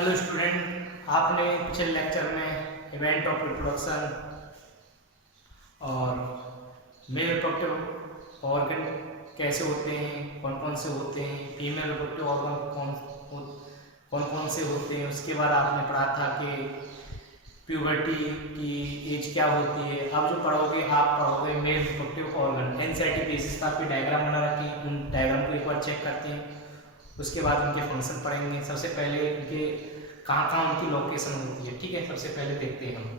Hello student, आपने पिछले lecture में इवेंट ऑफ रिप्रोडक्शन और मेल रिप्रोडक्टिव ऑर्गन कैसे होते हैं, कौन कौन से होते हैं, फीमेल रिप्रोडक्टिव ऑर्गन कौन कौन से होते हैं। उसके बाद आपने पढ़ा था कि प्यूबर्टी की एज क्या होती है। अब जो पढ़ोगे आप पढ़ोगे male reproductive organ. NCERT basis पर आपके डायग्राम बना रखे हैं, उन डायग्राम को एक बार चेक करते हैं। उसके बाद उनके फंक्शन पढ़ेंगे। सबसे पहले उनके कहाँ कहाँ उनकी लोकेशन होती है। ठीक है, सबसे पहले देखते हैं हम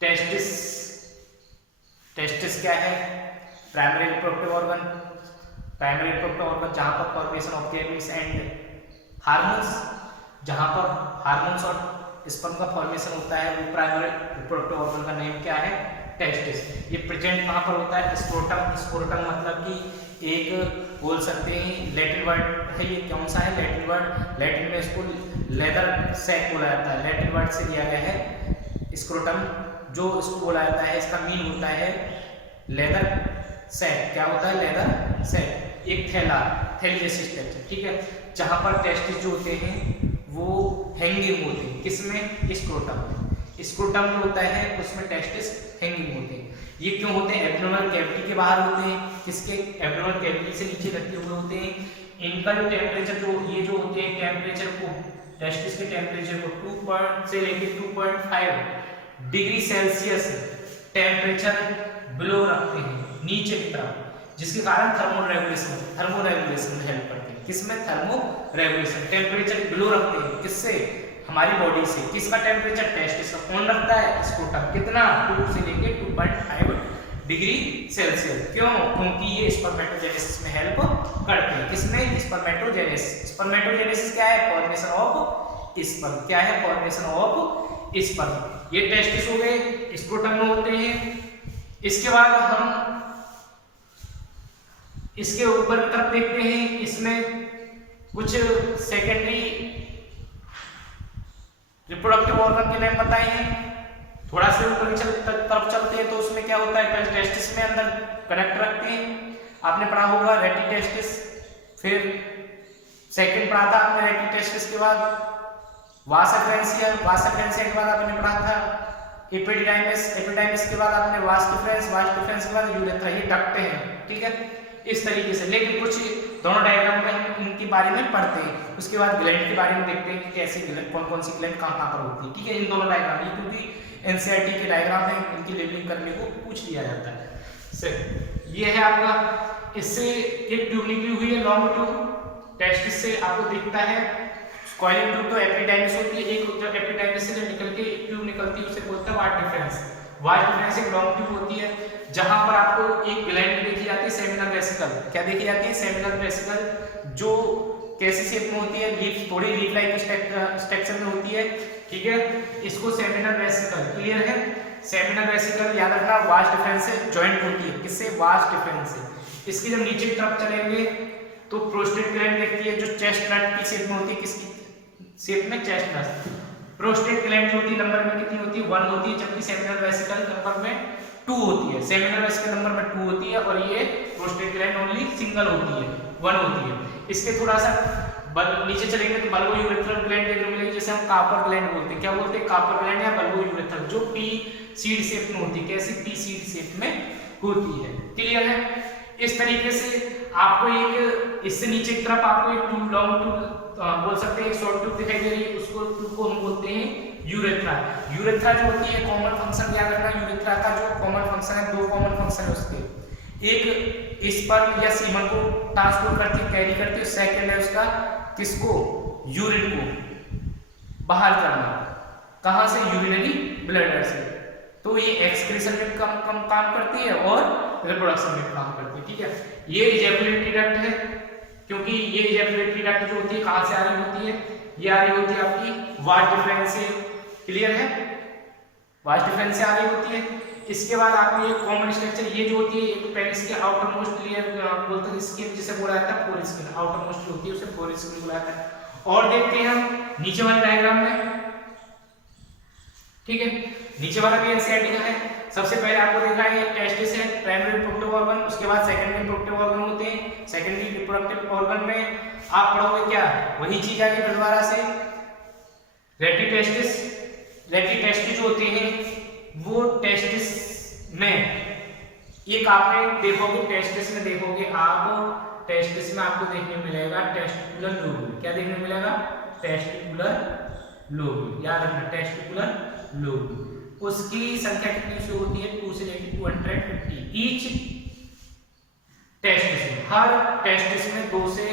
टेस्टिस। टेस्टिस क्या है? Primary reproductive organ. Primary reproductive organ जहाँ पर formation of gametes and hormones, जहाँ पर हार्मोन्स और स्पर्म का फॉर्मेशन होता है, वो प्राइमरी रिप्रोडक्टिव ऑर्गन का नेम क्या है? टेस्टिस। ये प्रेजेंट कहाँ पर होता है? स्क्रोटम। स्क्रोटम मतलब कि एक बोल सकते हैं लैटिन वर्ड है। ये कौन सा है? Latin word. लैटिन में इसको लेदर सैक बोला जाता है। लैटिन वर्ड से लिया गया है स्क्रोटम, जो इसको बोला जाता है। इसका मीन होता है लेदर सैक। क्या होता है? लेदर सैक, एक थैला, थैली जैसी स्ट्रक्चर। ठीक है, जहां पर टेस्टिस जो होते हैं वो हैंगिंग होते हैं। किसमें? स्क्रोटम में। स्क्रोटम जो होता है उसमें टेस्टिस हैंगिंग होते हैं। ये क्यों होते हैं? एब्डोमिनल कैविटी के बाहर होते हैं। किसके? एब्डोमिनल कैविटी से नीचे रखे हुए होते हैं। इनका जो टेम्परेचर, जो ये जो होते हैं टेम्परेचर को, टेस्टिस के टेम्परेचर को 2 से लेके 2.5 डिग्री सेल्सियस टेम्परेचर बिलो रखते हैं, नीचे की तरफ, जिसके कारण थर्मो रेगुलेशन में हेल्प करते हैं। किसमें? Thermo regulation. टेम्परेचर बिलो रखते हैं किससे? हमारी बॉडी से। किसका टेम्परेचर? टेस्टिस का। कौन रखता है? स्क्रोटम। कितना? 2 से लेके 2.5 डिग्री सेल्सियस। क्यों? क्योंकि ये स्पर्मेटोजेनेसिस में हेल्प करते हैं। किसमें? स्पर्मेटोजेनेसिस। स्पर्मेटोजेनेसिस क्या है? Formation of sperm. क्या है? Formation of sperm. ये टेस्टिस हो गए, स्क्रोटम में होते हैं। इसके बाद हम इसके ऊपर की तरफ देखते हैं। इसमें कुछ सेकेंडरी रिप्रोडक्टिव ऑर्गन के नेम बताए हैं। थोड़ा सा ऊपर की तरफ चलते हैं तो उसमें क्या होता है? पहले टेस्टिस में अंदर कनेक्ट रखते हैं, आपने पढ़ा होगा रेटी टेस्टिस। फिर सेकंड पढ़ा था आपने रेटी टेस्टिस के बाद वास एक्वेंशिया। वास एक्वेंशिया के बाद आपने पढ़ा था एपिडाइमिस। एपिडाइमिस के बाद आपने वास डिफरेंस। वास डिफरेंस के बाद यूरेथ्रा। ये डक्ट हैं। ठीक है, इस तरीके से। लेकिन कुछ दोनों डायग्राम में हम इनके बारे में पढ़ते हैं। उसके बाद ग्लैंड के बारे में देखते हैं कि कैसे ग्लैंड, कौन कौन सी ग्लैंड कहाँ पर होती है। ठीक है, इन दोनों डायग्राम में, क्योंकि एनसीईआरटी के डायग्राम है, इनकी लेबलिंग करने को पूछ लिया जाता है। सर ये है आपका। इससे एक ट्यूब निकली हुई है, लॉन्ग ट्यूब। टेस्टिस से आपको दिखता है कॉइलिंग ट्यूब तो एपिडाइमिस होती है। एक जो एपिडाइमिस से निकल के एक ट्यूब निकलती है, उसे बोलते हैं वाट डिफरेंस। वाट डिफरेंस एक लॉन्ग ट्यूब होती है, जहां पर आपको एक ग्लैंड देखी जाती है, सेमिनल वेसिकल। क्या देखी जाती है? सेमिनल वेसिकल, जो कैसी शेप में होती है? लीफ, थोड़ी लीफ लाइक स्ट्रक्चर में होती है। ठीक है, इसको सेमिनल वेसिकल। क्लियर है? सेमिनल वेसिकल याद रखना वास्ट डिफरेंस से जॉइंट होती है। किससे? वास्ट डिफरेंस से। इसकी जब नीचे की तरफ चलेंगे तो प्रोस्टेट ग्लैंड देखती है, जो चेस्टनट की शेप में होती है। किसकी शेप में? चेस्टनट। प्रोस्टेट ग्लैंड जो होती है नंबर में कितनी होती है? 1 होती है, जबकि सेमिनल वेसिकल नंबर में 2 होती है। सेमिनल वेसिकल नंबर में 2 होती है और ये प्रोस्टेट ग्लैंड ओनली सिंगल होती है, 1 होती है। इसके थोड़ा सा नीचे चलेंगे तो बल्बो यूरेथ्रल ग्लैंड देखने को मिलेगी, जैसे हम कॉपर ग्लैंड बोलते हैं। क्या बोलते हैं? कॉपर ग्लैंड या बल्बो यूरेथ्रल, जो पी सीड शेप में होती है। कैसी? पी सीड शेप में होती है। क्लियर है? इस तरीके से आपको एक, इससे नीचे की तरफ आपको एक ट्यूब, लॉन्ग ट्यूब बोल सकते हैं, एक शॉर्ट ट्यूब दिखाई दे रही है। उसको ट्यूब को हम बोलते हैं यूरेथ्रा। यूरेथ्रा जो होती है, कॉमन फंक्शन याद रखना। यूरेथ्रा का जो कॉमन फंक्शन है, 2 कॉमन फंक्शन है उसके। एक स्पर्म या सीमन को ट्रांसपोर्ट करती है, कैरी करती है। सेकंड है उसका किसको? यूरिन को बाहर करना। कहां से? यूरिनरी ब्लैडर से। तो ये एक्सक्रीशन में कम काम करती है और रिप्रोडक्शन में काम करती है। ठीक है, ये इजैकुलेटरी डक्ट है, क्योंकि ये इजैकुलेटरी डक्ट जो होती है कहां से आ रही होती है? ये आ रही होती है आपकी वास्ट डिफरेंस से। क्लियर है? वास्ट डिफरेंस से आ रही होती है। इसके बाद आपको ये कॉमन स्ट्रक्चर, ये जो होती है, एक पेनिस के आउटर मोस्ट लेयर बोलते हैं, स्किन जिसे बोला जाता है फोर स्किन। आउटर मोस्ट होती है उसे फोर स्किन बोला जाता है। और देखते हैं हम नीचे वाले डायग्राम में। ठीक है, नीचे वाला भी एनसीईआरटी का है। सबसे पहले आपको देखा है ये टेस्टिस है, प्राइमरी रिप्रोडक्टिव ऑर्गन। उसके बाद सेकेंडरी रिप्रोडक्टिव ऑर्गन होते हैं। सेकेंडरी रिप्रोडक्टिव ऑर्गन में आप पढ़ोगे क्या? वही चीज आगे दोबारा से रेटिटेस्टिस जो होते हैं वो टेस्टिस में, एक आपने देखोगे टेस्टिस में, देखोगे आप टेस्टिस में आपको देखने मिलेगा टेस्टिकुलर लोब्यूल। क्या देखने मिलेगा? Testicular lobule. याद रखना टेस्टिकुलर लोब्यूल। उसकी संख्या कितनी से होती है? 2 से लेकर 250 ईच टेस्टिस में। हर टेस्टिस में 200 से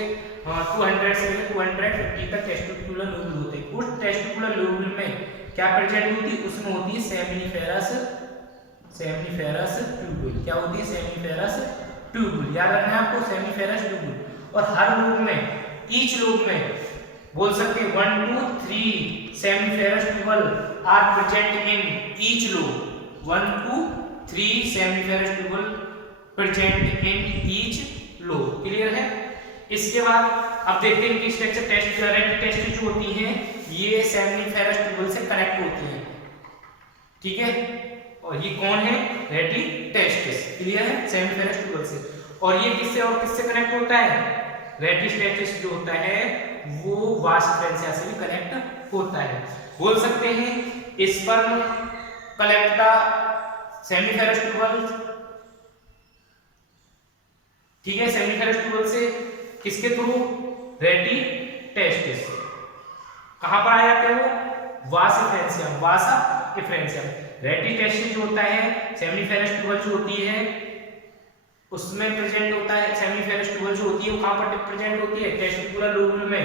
200 से लेकर 250 तक टेस्टिकुलर लोब्यूल होते हैं। उस टेस्टिकुलर लोब्यूल में क्या प्रेजेंट होती है? उसमें होती है सेमिनिफेरस ट्यूब्यूल। क्या होती है? Seminiferous tubule. याद रखना है आपको, सेमिनिफेरस ट्यूब्यूल। और हर लोब में, ईच लोब में बोल सकते हैं 1 to 3 seminiferous tubule are present in each lobe. 1 to 3 seminiferous tubule present in each lobe. Clear है? इसके बाद अब देखते हैं कि स्ट्रक्चर टेस्ट जो होती हैं ये सेमिनिफेरस ट्यूब्यूल से कनेक्ट होती हैं। ठीक है? और ये कौन है? रेटिटेस्टिस। क्लियर है? सेमिनिफेरस ट्यूब्यूल से। और ये किससे और किससे कनेक्ट होता है? रेटिटेस्टिस जो होता है वो वास फ्रेंसिया से भी कनेक्ट होता है। बोल सकते हैं sperm collect the seminiferous tubule. ठीक है? सेमिनिफेरस ट्यूब्यूल से किसके थ्रू? रेटिटेस्टिस। कहां पर आ जाते हैं वो? वास फ्रेंसिया। रेटिटेस्टिस जो होता है सेमिनिफेरस ट्यूब्यूल जो होती है उसमें प्रेजेंट होता है। सेमिनिफेरस ट्यूब्यूल जो होती है वो कहां पर प्रेजेंट होती है? टेस्टिकुलर लोब्यूल में।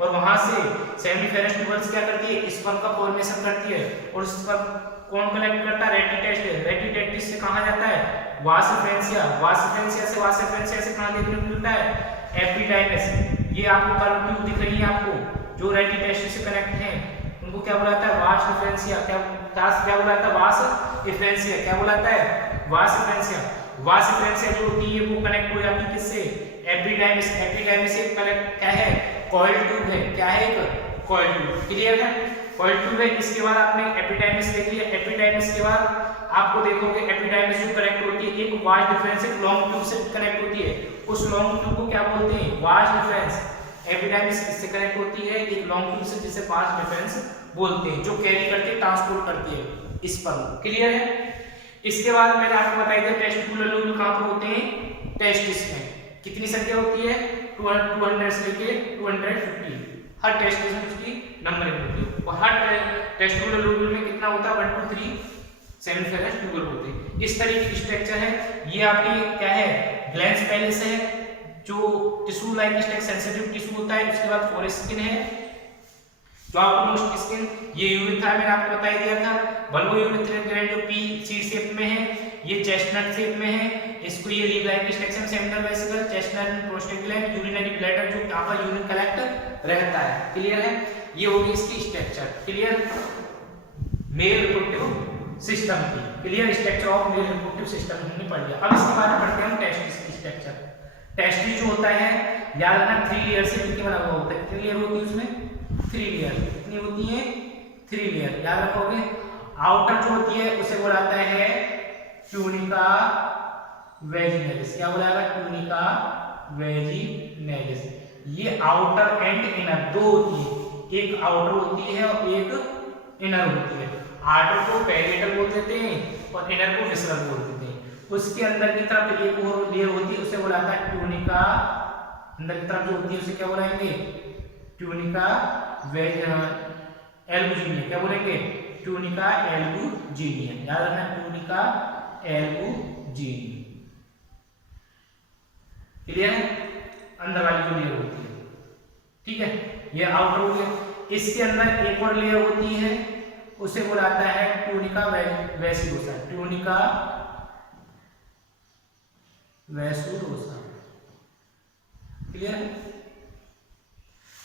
और वहां से सेमिनिफेरस ट्यूब्यूल क्या करती है? स्पर्म का फॉर्मेशन करती है। और स्पर्म कौन कलेक्ट करता है? रेटिटेस्टिस से कहां जाता है? वास फ्रेंसिया से कहां देखने को मिलता है? एपिडाइमिस। ये आपको कर्व ट्यूब दिख रही है आपको, जो रेटिटेस्टिस से कनेक्ट है उनको क्या बुलाता है? वास फ्रेंसिया। क्या बुलाता है? वास फ्रेंसिया। क्या बुलाता है? वास फ्रेंसिया जो होती है वो कनेक्ट हो जाती है किससे? एपिडाइमिस। एपिडाइमिस एक कनेक्ट क्या है? कॉइल ट्यूब है। क्या है? एक कॉइल ट्यूब। क्लियर है? कॉइल ट्यूब है। इसके बाद आपने एपिडाइमिस देख लिया। एपिडाइमिस के बाद आपको देखोगे एपिडाइमिस जो कनेक्ट होती है एक वास डिफरेंस एक लॉन्ग ट्यूब से कनेक्ट होती है। उस लॉन्ग ट्यूब को क्या बोलते हैं? Vas deferens. एपिडाइमिस किससे कनेक्ट होती है? एक लॉन्ग ट्यूब से, जिसे वास डिफरेंस बोलते हैं, जो कैरी करती है, ट्रांसपोर्ट करती है स्पर्म। क्लियर है? इसके बाद मैंने आपको बताया था टेस्टिकुलर लोब्यूल कहां पर होते हैं? टेस्टिस में। कितनी संख्या होती है? 200 से लेके 250। हर टेस्टिस में उसकी नंबरिंग होती है। और हर टेस्टिकुलर लोब्यूल में कितना होता है? 1 to 3 सेमिनिफेरस ट्यूब्यूल होते हैं। इस तरीके की स्ट्रक्चर है। ये आपकी क्या है? ग्लैंड्स पहले से है, जो tissue like structure, sensitive tissue होता है। उसके बाद फोरेस्किन है, जो आउटमोस्ट स्किन। ये यूरिथ्रा मैंने आपको बता दिया था। बल्बो यूरिथ्रिक ग्लैंड जो पी सीड शेप में है, ये चेस्टनट शेप में है। इसको ये leaf like structure, seminal vesicle, chestnut prostate gland, urinary bladder जो यहां पर यूरिन कलेक्ट रहता है। क्लियर है? ये होगी इसकी structure. Clear? Male reproductive system की clear structure of male reproductive system हमने पढ़ लिया। अब इसके बाद पढ़ते हैं हम टेस्टिस की स्ट्रक्चर। टेस्टिस जो होता है याद रखना 3 लेयर से मिलकर बना हुआ होता है। कितनी लेयर होती है उसमें? 3 लेयर। कितनी होती है? 3 लेयर। याद रखोगे। आउटर जो होती है उसे बुलाता है ट्यूनिका वेजिनलिस। क्या बुलाएगा? ट्यूनिका वेजिनलिस। ये आउटर एंड इनर दो होती है, एक आउटर होती है और एक इनर होती है। आउटर को पेरिएटल बोल देते हैं और इनर को विसरल बोल देते हैं। उसके अंदर की तरफ एक और लेयर होती है उसे बुलाता है ट्यूनिका। अंदर की तरफ जो होती है उसे क्या बुलाएंगे? Tunica albuginea. क्या बोलेंगे? Tunica albuginea. याद रखना ट्यूनिका एल्बुजिनिया। क्लियर है? अंदर वाली जो लेयर होती है। ठीक है? ये आउटर हो गया। इसके अंदर एक और लेयर होती है उसे बुलाता है ट्यूनिका वेसिकोसा। ट्यूनिका वेसिकोसा। क्लियर है?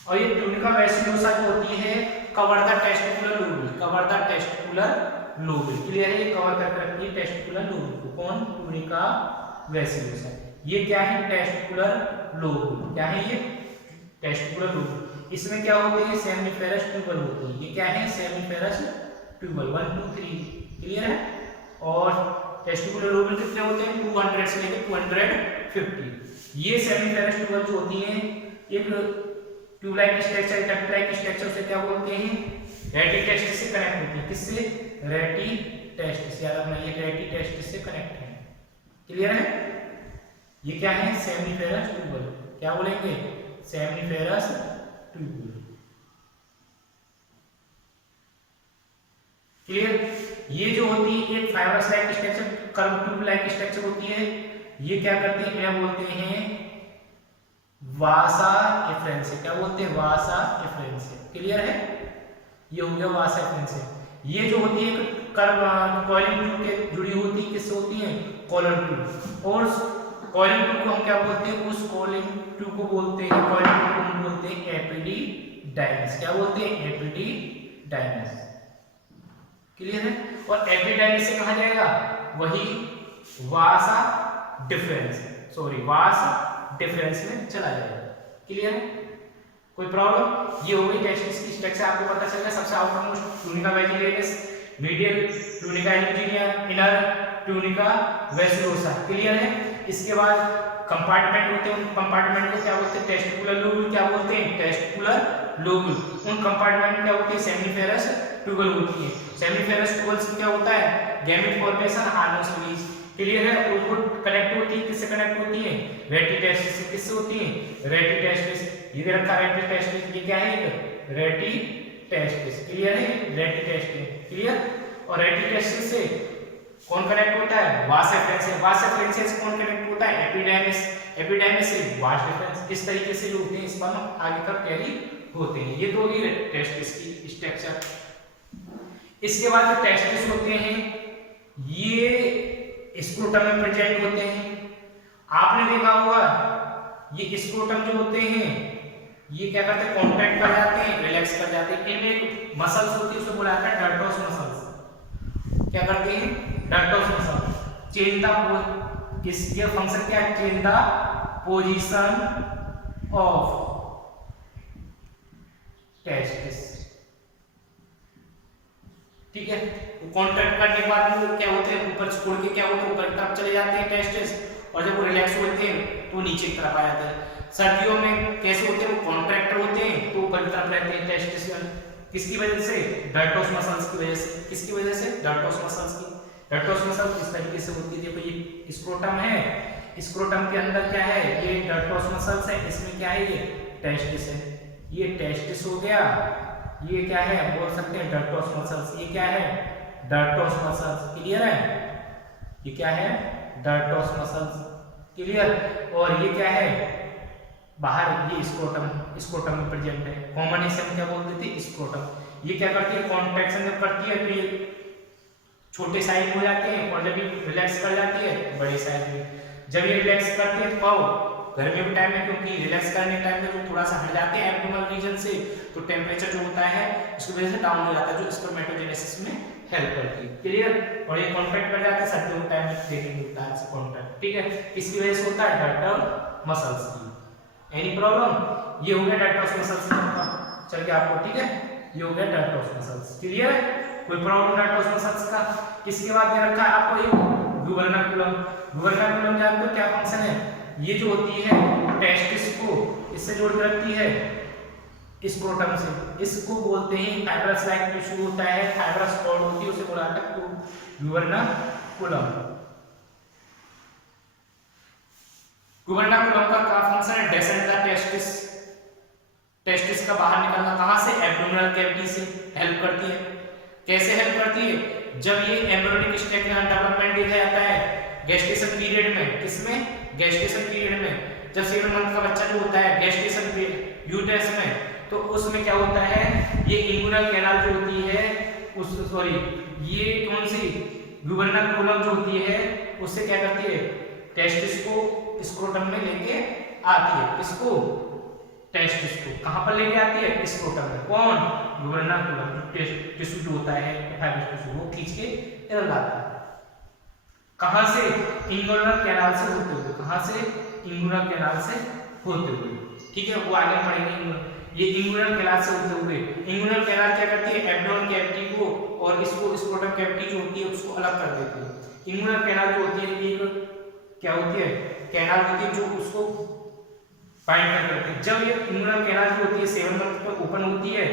और ये ट्यूनिका वेसिकोसा जो होती है cover the testicular lobule. Cover the testicular lobule. Clear है? ये कवर करके रखती है टेस्टिकुलर लोब्यूल को। कौन? ट्यूनिका वेसिकोसा। ये क्या है? Testicular lobule. क्या है ये? Testicular lobule. इसमें क्या होते हैं? सेमिनिफेरस ट्यूबल होते हैं। ये क्या है? Seminiferous tubal. 1 to 3। क्लियर है? और टेस्टिकुलर लोब्यूल कितने होते हैं? 200 से लेकर 250। ये सेमिनिफेरस ट्यूबल जो होती हैं एक tube like structure, duct like structure से क्या बोलते हैं? रेटिटेस्टिस से कनेक्ट होती है। किससे? रेटिटेस्टिस, याद रखना ये रेटिटेस्टिस से कनेक्ट है। क्लियर है? ये क्या है? Seminiferous tubule. क्या बोलेंगे? Seminiferous tubule. क्लियर? ये जो होती है एक fibrous like structure, curve tube like structure होती है। ये क्या करते हैं? इन्हें बोलते हैं वासा एफरेंसिया। क्या बोलते हैं? वासा एफरेंसिया। क्लियर है? ये हो गया वासा एफरेंसिया। ये जो होती है कर्व कॉइलिंग ट्यूब के जुड़ी होती है, किससे होती है? Coiling tube. और कॉइलिंग ट्यूब को हम क्या बोलते हैं? उस कॉइलिंग ट्यूब को बोलते हैं, कॉइलिंग ट्यूब को हम बोलते हैं एपिडिडाइमिस। क्या बोलते हैं? एपिडिडाइमिस। क्लियर है? और एपिडाइमिस से कहा जाएगा वही वासा डिफरेंस, सॉरी वास डिफरेंस में चला जाएगा। क्लियर है? कोई प्रॉब्लम? ये हो गई टेस्टिस की स्ट्रक्चर, आपको पता चल गया। सबसे outer most tunica vaginalis, medial tunica albuginea, inner tunica vasculosa. Clear है? इसके बाद कंपार्टमेंट होते हैं, उन कंपार्टमेंट को क्या बोलते हैं? Testicular lobule. क्या बोलते हैं? Testicular lobule. उन कंपार्टमेंट में क्या होती है? सेमिनिफेरस ट्यूबल होती है। सेमिनिफेरस ट्यूबल से क्या होता है? Gamete formation, hormones release. Clear है? उनको कनेक्ट होती है, किससे कनेक्ट होती है? रेटिटेस्टिस से। किससे होती है? रेटिटेस्टिस। ये दे रखा रेटिटेस्टिस, ये क्या है? एक रेटिटेस्टिस। क्लियर है? रेटिटेस्टिस। क्लियर? और रेटिटेस्टिस से कौन कनेक्ट होता है? वास एफरेंसिया। वास एफरेंसिया से कौन कनेक्ट होता है? एपिडाइमिस। एपिडाइमिस से वास डिफरेंस। इस तरीके से जो होते हैं स्पर्म आगे तक कैरी होते हैं। ये तो होगी टेस्टिस की स्ट्रक्चर। इसके बाद जो टेस्टिस होते हैं ये स्क्रोटम में प्रेजेंट होते हैं। आपने देखा होगा ये स्क्रोटम जो होते हैं ये क्या करते हैं? कॉन्ट्रैक्ट कर जाते हैं, रिलैक्स कर जाते हैं। इनमें एक मसल्स होती है, उसको बोला जाता है डर्टोस मसल्स। क्या करते हैं? डर्टोस मसल चेंज द, इसके फंक्शन क्या है? Change the position of testis. ठीक है? कॉन्ट्रैक्ट करने के बाद वो क्या होते हैं? ऊपर छोड़ के क्या होते हैं? ऊपर की तरफ चले जाते हैं टेस्टिस, और जब वो रिलैक्स होते हैं तो नीचे की तरफ आ जाते हैं। सर्दियों में कैसे होते हैं? वो कॉन्ट्रैक्टर होते हैं तो ऊपर की तरफ रहते हैं टेस्टिस। किसकी वजह से? डर्टोस मसल्स की वजह से। किसकी वजह से? डर्टोस मसल्स की। डर्टोस मसल इस तरीके से होती है। देखो ये स्क्रोटम है, स्क्रोटम के अंदर क्या है? ये डर्टोस मसल्स है। इसमें क्या है? ये टेस्टिस है। ये टेस्टिस हो गया। ये क्या है? बोल सकते हैं डर्टोस मसल्स। ये क्या है? डर्टोस मसल्स। क्लियर है? ये क्या है? डर्टोस मसल्स। क्लियर? और ये क्या है? बाहर ये स्क्रोटम, स्क्रोटम में प्रेजेंट है। कॉमन इसे हम क्या बोलते थे? स्क्रोटम। ये क्या करती है? कॉन्ट्रैक्शन जब करती है तो ये छोटे साइज हो जाते हैं, और जब ये रिलैक्स कर जाती है बड़े साइज में। जब ये रिलैक्स करती है तो गर्मी के टाइम में, क्योंकि रिलैक्स करने के टाइम में जो थोड़ा सा हट जाते हैं एब्डोमिनल रीजन से, तो टेम्परेचर जो होता है उसकी वजह से डाउन हो जाता है, जो स्पर्मेटोजेनेसिस में हेल्प करती है। क्लियर? और ये कॉन्ट्रैक्ट कर जाते हैं सर्दियों के टाइम में, देखने मिलता है कॉन्ट्रैक्ट। ठीक है? किसकी वजह से होता है? डर्टल मसल्स की। Any problem? ये हो गया डर्टोस मसल्स का, चल के आपको। ठीक है? ये हो गया डर्टोस मसल्स। क्लियर? कोई प्रॉब्लम डर्टोस मसल्स का? इसके बाद दे रखा है आपको ये गुबर्नाकुलम। गुबर्नाकुलम जानते हो क्या फंक्शन है? ये जो होती है टेस्टिस को इससे जोड़ के रखती है स्क्रोटम से। इसको बोलते हैं फाइब्रस लाइक टिश्यू होता है, फाइब्रस कॉर्ड होती है, उसे बोला जाता है गुबर्नाकुलम। गुबर्नाकुलम का क्या फंक्शन है? Descent the testis. टेस्टिस का बाहर निकलना कहां से? एब्डोमिनल कैविटी से हेल्प करती है। कैसे हेल्प करती है? जब ये एम्ब्रियोनिक स्टेज में डेवलपमेंट देखा जाता है गेस्टेशन पीरियड में। किसमें? गेस्टेशन पीरियड में। जब 7 मंथ का बच्चा जो होता है गेस्टेशन पीरियड यूट्रस में, तो उसमें क्या होता है? ये इंगुइनल कैनाल जो होती है उस, सॉरी, ये कौन सी गुबर्नाकुलम जो होती है उससे क्या करती है? टेस्टिस को स्क्रोटम में लेके आती है। किसको? टेस्टिस को। कहां पर लेके आती है? स्क्रोटम में। कौन? गुबर्नाकुलम टिश्यू जो होता है फाइब्रस टिश्यू, वो खींच के इधर लाता है। कहां से? इंगुइनल कैनाल से होते हुए। कहां से? इंगुइनल कैनाल से होते हुए। ठीक है? वो आगे पढ़ेंगे। ये इंगुइनल कैनाल से होते हुए, इंगुइनल कैनाल क्या करती है? एब्डोमिनल कैविटी को और इसको स्क्रोटम कैविटी जो होती है उसको अलग कर देती है। इंगुइनल कैनाल जो होती है एक क्या होती है? कैनाल होती है जो उसको फाइंड करते हैं। जब ये इंगुइनल कैनाल जो होती है 7 मंथ पर ओपन होती है,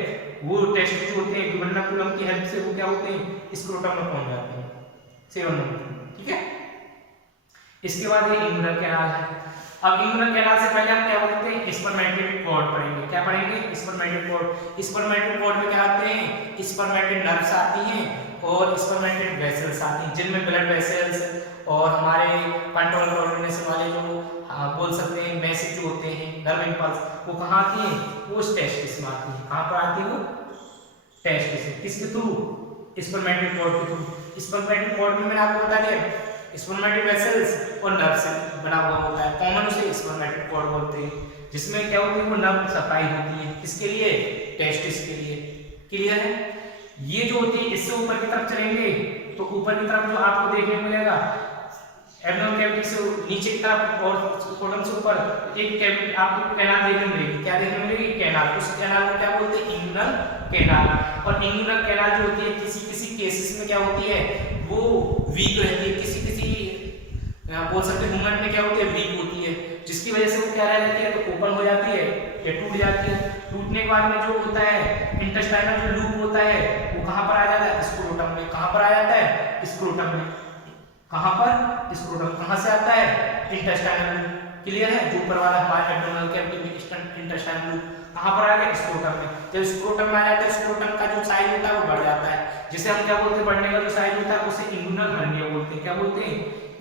वो टेस्ट जो होते हैं ड्यूवरनाकुलम की हेल्प से वो क्या होते हैं स्क्रोटम में पहुंच जाते हैं 7 मंथ। ठीक है, इसके बाद ये इंगुइनल कैनाल है। अब इंगुइनल कैनाल से पहले हम क्या बोलते हैं स्पर्मेटिड कॉर्ड पढ़ेंगे। क्या पढ़ेंगे स्पर्मेटिड कॉर्ड। स्पर्मेटिड कॉर्ड में क्या आते हैं स्पर्मेटिड नर्व्स आती हैं और स्पर्मेटिड वेसल्स आती हैं, जिनमें ब्लड वेसल्स और हमारे कंट्रोल कोऑर्डिनेशन वाले जो बोल सकते हैं मैसेज जो होते हैं नर्व इंपल्स, वो कहाँ आती हैं वो टेस्टिस में आती हैं। कहाँ पर आती है वो टेस्टिस में। किसके थ्रू स्पर्मेटिड कॉर्ड के थ्रू। स्पर्मेटिड कॉर्ड में मैंने आपको बता दिया स्पर्मेटिड वेसल्स और नर्व से बना हुआ होता है। कॉमन उसे स्पर्मेटिड कॉर्ड बोलते हैं, जिसमें क्या होती है वो नर्व सप्लाई होती है किसके लिए टेस्टिस के लिए। क्लियर है। ये जो होती है इससे ऊपर की तरफ चलेंगे तो ऊपर की तरफ जो आपको देखने को मिलेगा एब्डोमेन कैविटी से नीचे की तरफ और स्क्रोटम से ऊपर एक कैविटी आपको कैनाल देखने मिलेगी। क्या देखने मिलेगी कैनाल। उस कैनाल को क्या बोलते हैं इंगुइनल कैनाल। और इंगुइनल कैनाल जो होती है किसी किसी केसेस में क्या होती है वो वीक रहती है, किसी किसी बोल सकते हैं मूवमेंट में क्या होती है वीक होती है, जिसकी वजह से वो क्या रह जाती है तो ओपन हो जाती है या टूट जाती है। टूटने के बाद में जो होता है इंटेस्टाइनल जो लूप होता है वो कहाँ पर आ जाता है स्क्रोटम में। कहाँ पर आ जाता है स्क्रोटम में। कहाँ पर स्क्रोटम। कहाँ से आता है इंटेस्टाइनल लूप। क्लियर है। जो ऊपर वाला हमारे एब्डोमिनल कैविटी में इंटेस्टाइनल लूप कहाँ पर आ गया स्क्रोटम में। जब स्क्रोटम में आ जाता है स्क्रोटम का जो साइज होता है वो बढ़ जाता है, जिसे हम क्या बोलते हैं बढ़ने का जो साइज होता है उसे इंगुइनल हर्निया बोलते हैं। क्या बोलते हैं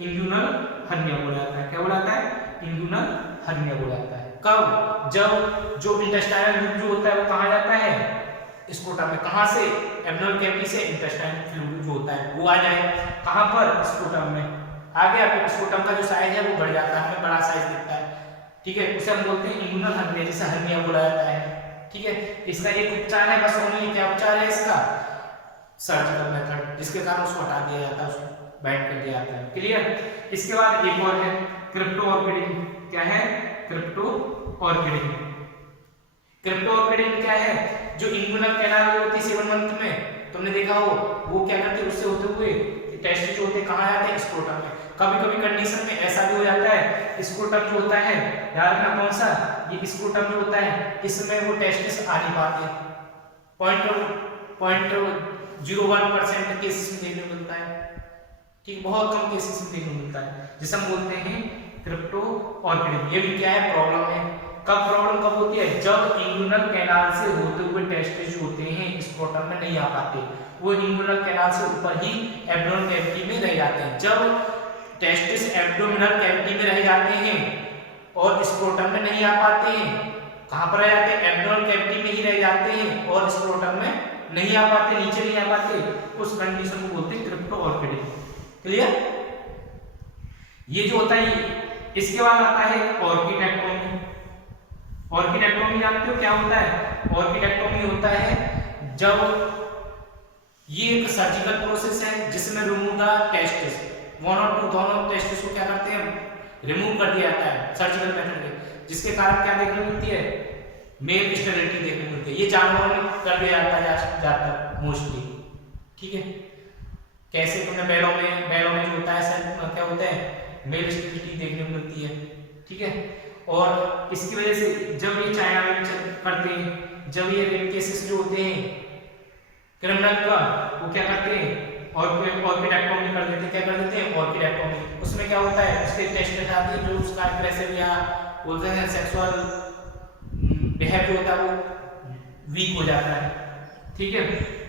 इंगुइनल हर्निया बोला जाता है। क्या बोला जाता है इंगुइनल हर्निया बोला जाता है। कब जब जो इंटेस्टाइनल लूप जो होता है वो कहाँ जाता है स्क्रोटम में। कहाँ से एब्डोमिनल कैविटी से इंटेस्टाइनल फ्लूइड जो होता है वो आ जाए कहाँ पर स्क्रोटम में। आ गया तो स्क्रोटम का जो साइज है वो बढ़ जाता है, हमें बड़ा साइज दिखता है। ठीक है, उसे हम बोलते हैं इंगुइनल हर्निया, जिसे हर्निया बोला जाता है। ठीक है, इसका एक उपचार है बस ओनली। क्या उपचार है इसका सर्जिकल मेथड, जिसके कारण उसको हटा दिया जाता है, उसको बैंड कर दिया जाता है। क्लियर। इसके बाद एक और है क्रिप्टो ऑर्किडिंग। क्या है क्रिप्टो ऑर्किडिंग। क्रिप्टो ऑर्किडिंग क्या है जो इंगुइनल कैनाल जो होती है 7 मंथ में तुमने देखा हो वो क्या करती है उससे होते हुए टेस्ट जो होते हैं कहाँ जाते हैं स्क्रोटम में। कभी कभी कंडीशन में ऐसा भी हो जाता है स्क्रोटम जो होता है याद रखना कौन सा ये स्क्रोटम जो होता है इसमें वो टेस्टिस आ नहीं पाते। 0.01% केसेस में देखने को मिलता है। ठीक, बहुत कम केसेस में देखने को मिलता है, जिसे हम बोलते हैं क्रिप्टो ऑर्किडिंग। ये भी क्या है प्रॉब्लम है। कब प्रॉब्लम कब होती है जब इंगुइनल कैनाल से होते हुए टेस्टिस जो होते हैं स्क्रोटम में नहीं आ पाते, वो इंगुइनल कैनाल से ऊपर ही एब्डोमिनल कैविटी में रह जाते हैं। जब टेस्टिस एब्डोमिनल कैविटी में रह जाते हैं और स्क्रोटम में नहीं आ पाते हैं, कहाँ पर रह जाते हैं एब्डोमिनल कैविटी में ही रह जाते हैं और स्क्रोटम में नहीं आ पाते, नीचे नहीं आ पाते, उस कंडीशन को बोलते हैं क्रिप्टो ऑर्किडिंग। क्लियर। ये जो होता है इसके बाद आता है ऑर्किडेक्टोमी। ऑर्किडेक्टोमी जानते हो क्या होता है। ऑर्किडेक्टोमी होता है जब ये एक सर्जिकल प्रोसेस है जिसमें रिमूव द टेस्टिस, वन और टू दोनों टेस्टिस को क्या करते हैं रिमूव कर दिया जाता है सर्जिकल मेथड में, जिसके कारण क्या देखने को मिलती है मेल स्टेरिलिटी देखने को मिलती है। ये जानवरों में कर दिया जाता है ज्यादातर मोस्टली। ठीक है, कैसे तुमने बैलों में जो होता है सर क्या होता है मेल स्टेरिलिटी देखने को मिलती है। ठीक है, और इसकी वजह से जब ये चाइना में करते हैं, जब ये रेप केसेस जो होते हैं क्रिमिनल का वो क्या करते हैं ऑर्किडेक्टोमी कर देते हैं। क्या कर देते हैं ऑर्किडेक्टोमी। उसमें क्या होता है उसके टेस्ट में आती है जो उसका एग्रेसिव या बोलते हैं सेक्सुअल बिहेव जो होता है वो वीक हो जाता है। ठीक है,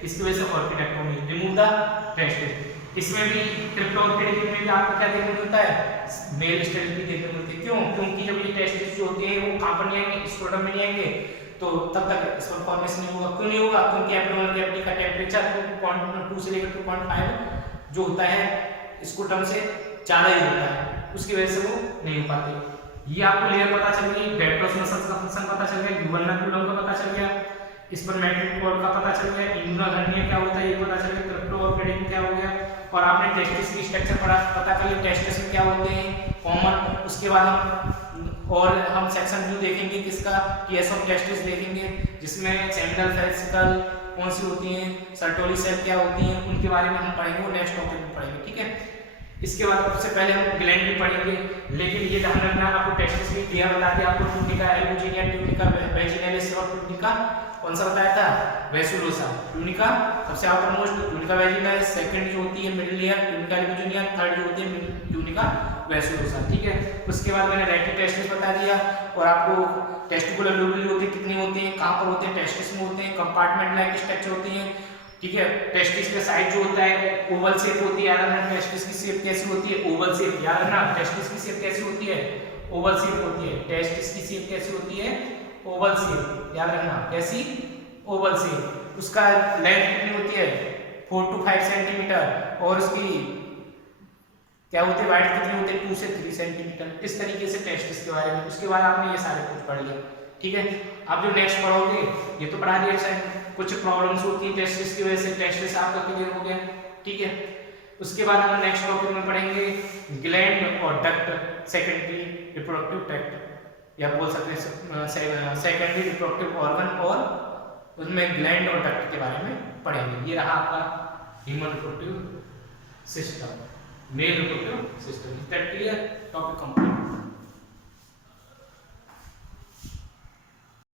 इसकी वजह से ऑर्किडेक्टोमी रिमूव द टेस्टिस। इसमें भी क्रिप्टो ऑर्किडिंग में भी आपको क्या देखने को मिलता है मेल स्टेरिलिटी देखने को मिलती है। क्यों? क्योंकि जब ये टेस्टिस जो होते हैं वो कहाँ पर नहीं आएंगे स्क्रोटम में नहीं आएंगे, तो तब तक इसका फॉर्मेशन नहीं होगा। क्यों नहीं होगा? क्योंकि एब्डोमिनल कैविटी का टेम्परेचर 2.2 से लेकर 2.5 जो होता है स्क्रोटम से ज़्यादा ही होता है, उसकी वजह से वो नहीं हो पाते। ये आपको लेयर पता चल गई, पेट्रोस मसल्स का फंक्शन पता चल गया, ड्यूवरनाकुलम का पता चल गया, स्पर्मेटिड कॉर्ड का पता चल गया, इंगुइनल हर्निया क्या होता है ये पता चल गया, क्रिप्टो ऑर्किडिंग क्या हो गया, और आपने टेस्टिस की स्ट्रक्चर पता कर लिया टेस्टिस में क्या होते हैं कॉमन। उसके बाद हम सेक्शन 2 देखेंगे किसका केस ऑफ टेस्टिस देखेंगे, जिसमें सेमिनल वेसिकल कौन सी होती हैं, सर्टोली सेल क्या होती हैं, उनके बारे में हम पढ़ेंगे, वो नेक्स्ट टॉपिक में पढ़ेंगे। ठीक है, इसके बाद सबसे पहले हम ग्लैंड भी पढ़ेंगे, लेकिन ये ध्यान रखना आपको टेस्टिस भी दिया बता दिया आपको ट्यूनिका एल्बुजिनिया, ट्यूनिका वेजिनलिस और ट्यूनिका कौन सा बताया था वेसुलोसा। ट्यूनिका सबसे आउटर मोस्ट ट्यूनिका वेजिनलिस, सेकंड जो होती है middle layer tunica albuginea, third जो होती है ट्यूनिका वेसुलोसा। ठीक है, उसके बाद मैंने रेटी टेस्टिस बता दिया और आपको टेस्टिकुलर लोबुली होती है कितनी होती है, कहाँ पर होते हैं, टेस्टिस में होते हैं, कंपार्टमेंट लाइक स्ट्रक्चर होती है। ठीक है, टेस्टिस का साइज जो होता है ओवल शेप होती है, याद रखना टेस्टिस की शेप कैसी होती है ओवल शेप, याद रखना टेस्टिस की शेप कैसी होती है ओवल शेप होती है, टेस्टिस की शेप कैसी होती है ओवल शेप, याद रखना कैसी ओवल शेप। उसका लेंथ कितनी होती है 4 to 5 सेंटीमीटर और उसकी क्या होती है वाइड कितनी होती है 2 से 3 सेंटीमीटर। इस तरीके से टेस्टिस के बारे में, उसके बाद आपने ये सारे कुछ पढ़ लिया। ठीक है, आप जो नेक्स्ट पढ़ोगे ये तो पढ़ा दिया, कुछ प्रॉब्लम्स होती है टेस्टिस की वजह से, टेस्टिस आपका क्लियर हो गया। ठीक है, उसके बाद हम नेक्स्ट टॉपिक में पढ़ेंगे ग्लैंड और डक्ट, सेकेंडरी रिप्रोडक्टिव ट्रैक्ट या बोल सकते हैं सेकेंडरी रिप्रोडक्टिव ऑर्गन, और उसमें ग्लैंड और डक्ट के बारे में पढ़ेंगे। ये रहा आपका human reproductive system, mail reproductive system. Is that clear? Topic complete.